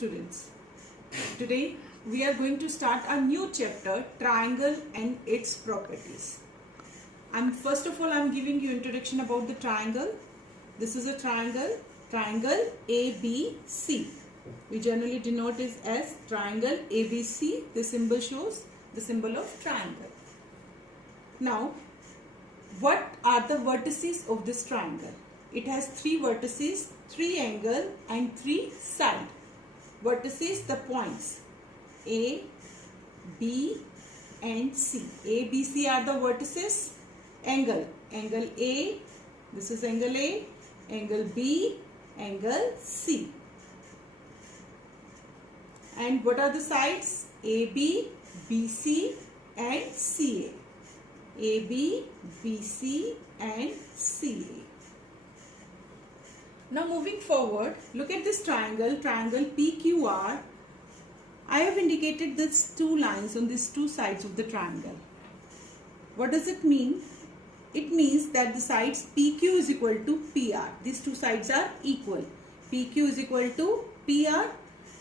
students. Today we are going to start a new chapter, triangle and its properties. First of all, I'm giving you introduction about the triangle. This is a triangle ABC. We generally denote it as triangle ABC. The symbol shows the symbol of triangle. Now, what are the vertices of this triangle? It has 3 vertices, 3 angles and 3 sides. Vertices, the points A, B and C. A, B, C are the vertices. Angle A, this is angle A, angle B, angle C. And what are the sides? AB, BC and CA. AB, BC and CA. Now moving forward, look at this triangle PQR. I have indicated these 2 lines on these 2 sides of the triangle. What does it mean? It means that the sides PQ is equal to PR. These 2 sides are equal. PQ is equal to PR.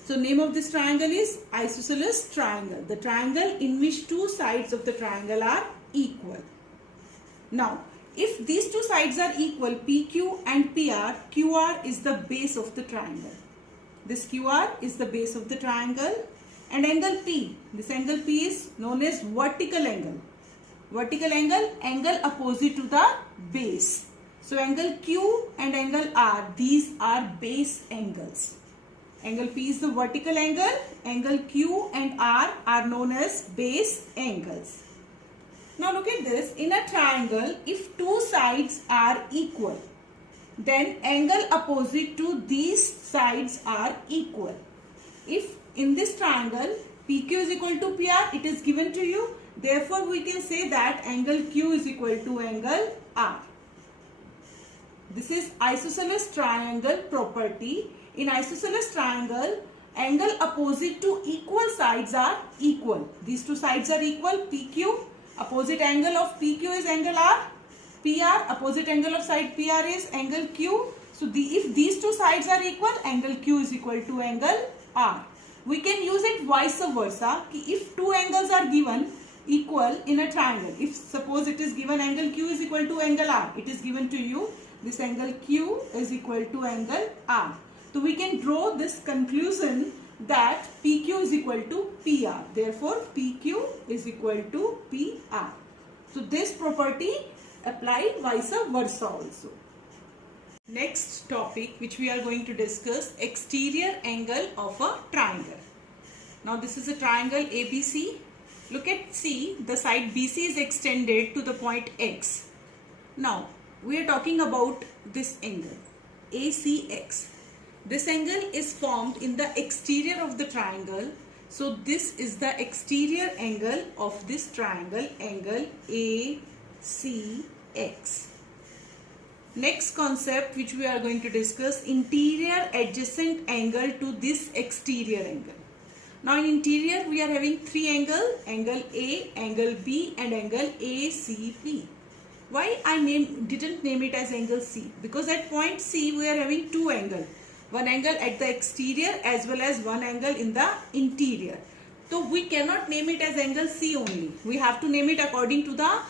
So name of this triangle is isosceles triangle. The triangle in which 2 sides of the triangle are equal. Now, if these 2 sides are equal, PQ and PR, QR is the base of the triangle. This QR is the base of the triangle. And angle P, this angle P is known as vertical angle. Vertical angle, angle opposite to the base. So angle Q and angle R, these are base angles. Angle P is the vertical angle, angle Q and R are known as base angles. Now look at this, in a triangle, if 2 sides are equal, then angle opposite to these sides are equal. If in this triangle, PQ is equal to PR, it is given to you. Therefore, we can say that angle Q is equal to angle R. This is isosceles triangle property. In isosceles triangle, angle opposite to equal sides are equal. These 2 sides are equal. PQ, opposite angle of PQ is angle R. PR, opposite angle of side PR is angle Q. So, if these 2 sides are equal, angle Q is equal to angle R. We can use it vice versa. If 2 angles are given equal in a triangle, if suppose it is given angle Q is equal to angle R, it is given to you this angle Q is equal to angle R. So we can draw this conclusion that PQ is equal to PR. Therefore, PQ is equal to PR. So this property applied vice versa also. Next topic which we are going to discuss, exterior angle of a triangle. Now this is a triangle ABC. Look at C, the side BC is extended to the point X. Now we are talking about this angle ACX. This angle is formed in the exterior of the triangle. So this is the exterior angle of this triangle, angle ACX. Next concept which we are going to discuss, interior adjacent angle to this exterior angle. Now in interior we are having 3 angles, angle A, angle B and angle ACP. Why I didn't name it as angle C? Because at point C we are having 2 angles. One angle at the exterior as well as one angle in the interior. So we cannot name it as angle C only. We have to name it according to the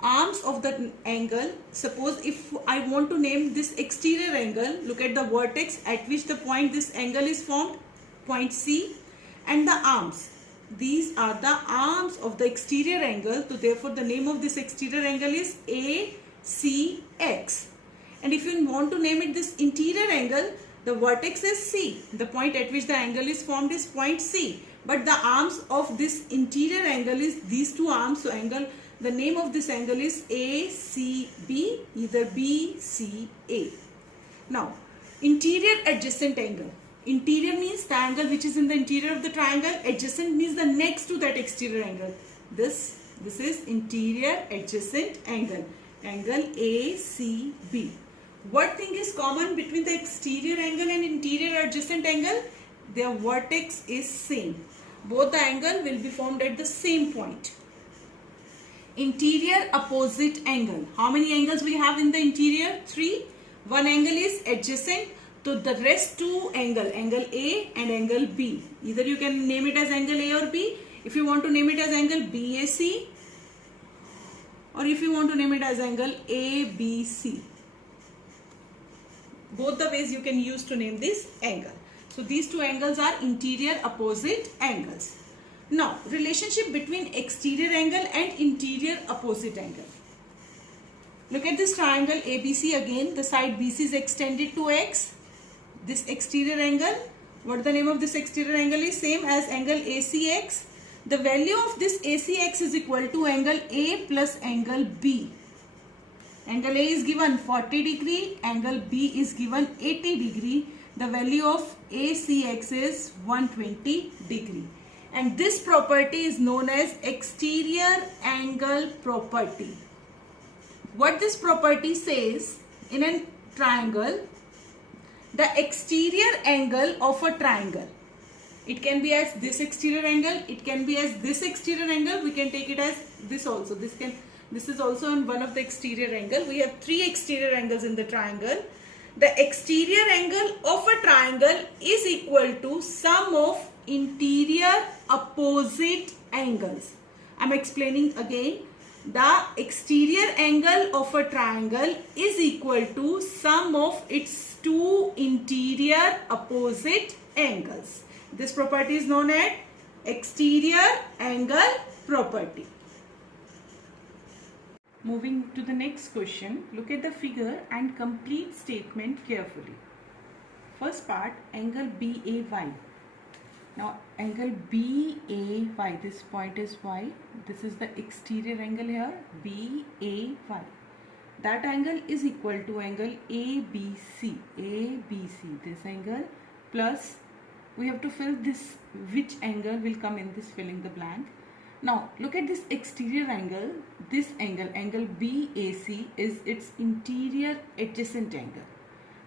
arms of the angle. Suppose if I want to name this exterior angle, look at the vertex at which the point this angle is formed, point C, and the arms. These are the arms of the exterior angle. So therefore the name of this exterior angle is ACX. And if you want to name it this interior angle, the vertex is C. The point at which the angle is formed is point C. But the arms of this interior angle is these 2 arms. So the name of this angle is ACB, either BCA. Now, interior adjacent angle. Interior means the angle which is in the interior of the triangle. Adjacent means the next to that exterior angle. This is interior adjacent angle. Angle ACB. What thing is common between the exterior angle and interior adjacent angle? Their vertex is same. Both the angle will be formed at the same point. Interior opposite angle. How many angles we have in the interior? 3. One angle is adjacent. So the rest two angle A and angle B, either you can name it as angle A or B. If you want to name it as angle BAC, or if you want to name it as angle ABC. Both the ways you can use to name this angle. So these two angles are interior opposite angles. Now, relationship between exterior angle and interior opposite angle. Look at this triangle ABC again. The side BC is extended to X. This exterior angle, what the name of this exterior angle is? Same as angle ACX. The value of this ACX is equal to angle A plus angle B. Angle A is given 40 degree, angle B is given 80 degree. The value of ACX is 120 degree. And this property is known as exterior angle property. What this property says, in a triangle, the exterior angle of a triangle, it can be as this exterior angle, it can be as this exterior angle, we can take it as this also. This is also in one of the exterior angle. We have three exterior angles in the triangle. The exterior angle of a triangle is equal to sum of interior opposite angles. I am explaining again. The exterior angle of a triangle is equal to sum of its two interior opposite angles. This property is known as exterior angle property. Moving to the next question, look at the figure and complete statement carefully. First part, angle BAY. Now angle BAY, this point is Y. This is the exterior angle here, BAY. That angle is equal to angle ABC. ABC, this angle, plus we have to fill this, which angle will come in this filling the blank. Now look at this exterior angle. This angle, angle BAC, is its interior adjacent angle.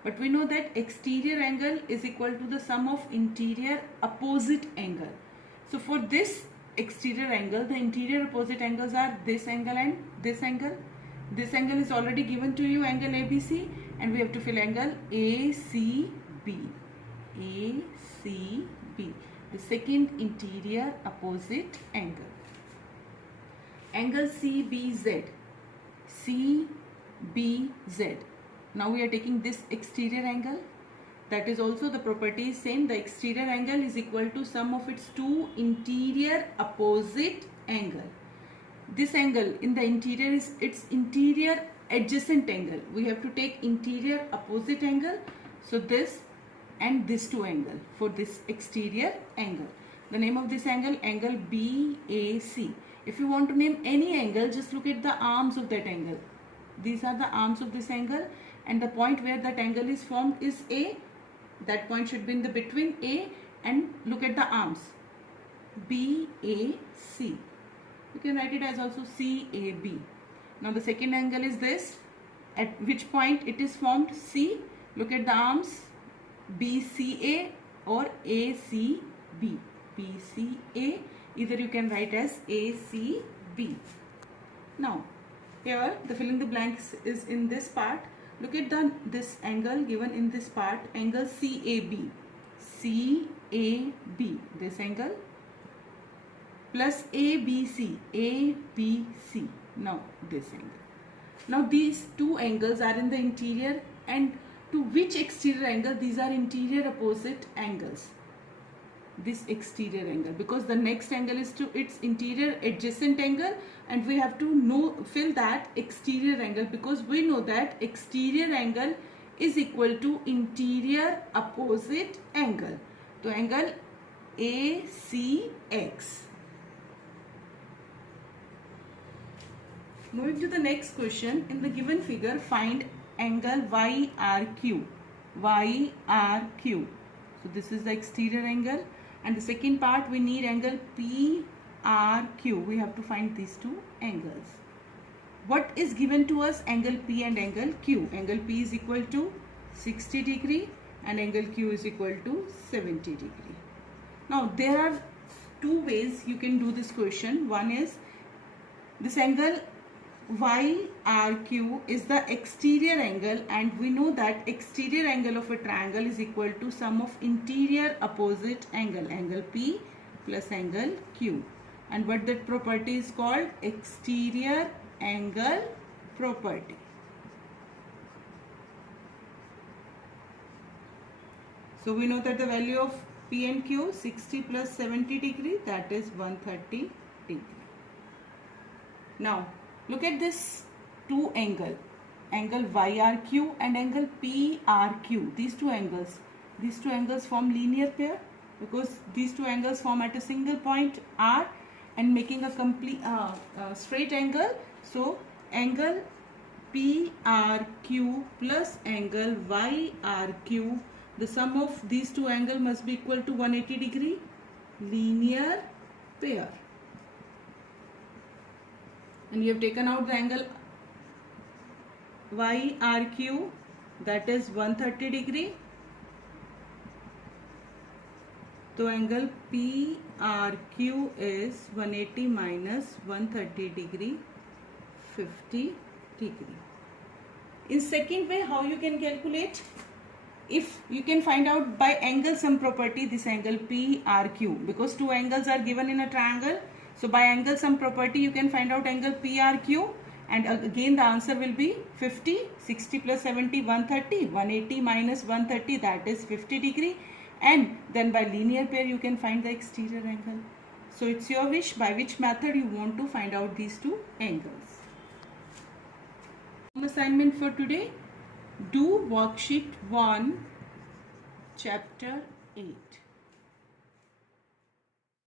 But we know that exterior angle is equal to the sum of interior opposite angle. So for this exterior angle, the interior opposite angles are this angle and this angle. This angle is already given to you, angle ABC, and we have to fill angle ACB. ACB, the second interior opposite angle. Angle CBZ. CBZ. Now we are taking this exterior angle. That is also, the property is same. The exterior angle is equal to sum of its two interior opposite angle. This angle in the interior is its interior adjacent angle. We have to take interior opposite angle. So this and this two angle for this exterior angle. The name of this angle, angle BAC. If you want to name any angle, just look at the arms of that angle. These are the arms of this angle, and the point where that angle is formed is A. That point should be in the between A, and look at the arms, BAC. You can write it as also CAB. Now the second angle is this, at which point it is formed, C. Look at the arms, BCA or ACB. BCA, either you can write as ACB. Now here the filling the blanks is in this part. Look at this angle given in this part, angle CAB. CAB, this angle, plus ABC. ABC. Now this angle. Now these two angles are in the interior, and to which exterior angle? These are interior opposite angles. This exterior angle, because the next angle is to its interior adjacent angle, and we have to fill that exterior angle, because we know that exterior angle is equal to interior opposite angle. So angle ACX. Moving to the next question, in the given figure find angle YRQ. YRQ. So this is the exterior angle, and the second part we need angle PRQ. We have to find these two angles. What is given to us? Angle P and angle Q. Angle P is equal to 60 degree and angle Q is equal to 70 degree. Now there are two ways you can do this question. One is this angle YRQ is the exterior angle, and we know that exterior angle of a triangle is equal to sum of interior opposite angle P plus angle Q. And what that property is called? Exterior angle property. So we know that the value of P and Q, 60 plus 70 degree, that is 130 degree. Now look at this two angle YRQ and angle PRQ. These two angles form linear pair, because these two angles form at a single point R and making a complete straight angle. So angle PRQ plus angle YRQ, the sum of these two angles must be equal to 180 degree, linear pair. And you have taken out the angle YRQ, that is 130 degree. So angle PRQ is 180 minus 130 degree, 50 degree. In second way, how you can calculate? If you can find out by angle sum property this angle PRQ, because two angles are given in a triangle. So by angle sum property you can find out angle PRQ, and again the answer will be 50, 60 plus 70, 130, 180 minus 130, that is 50 degree. And then by linear pair you can find the exterior angle. So it's your wish by which method you want to find out these two angles. Assignment for today: do worksheet 1, chapter 8.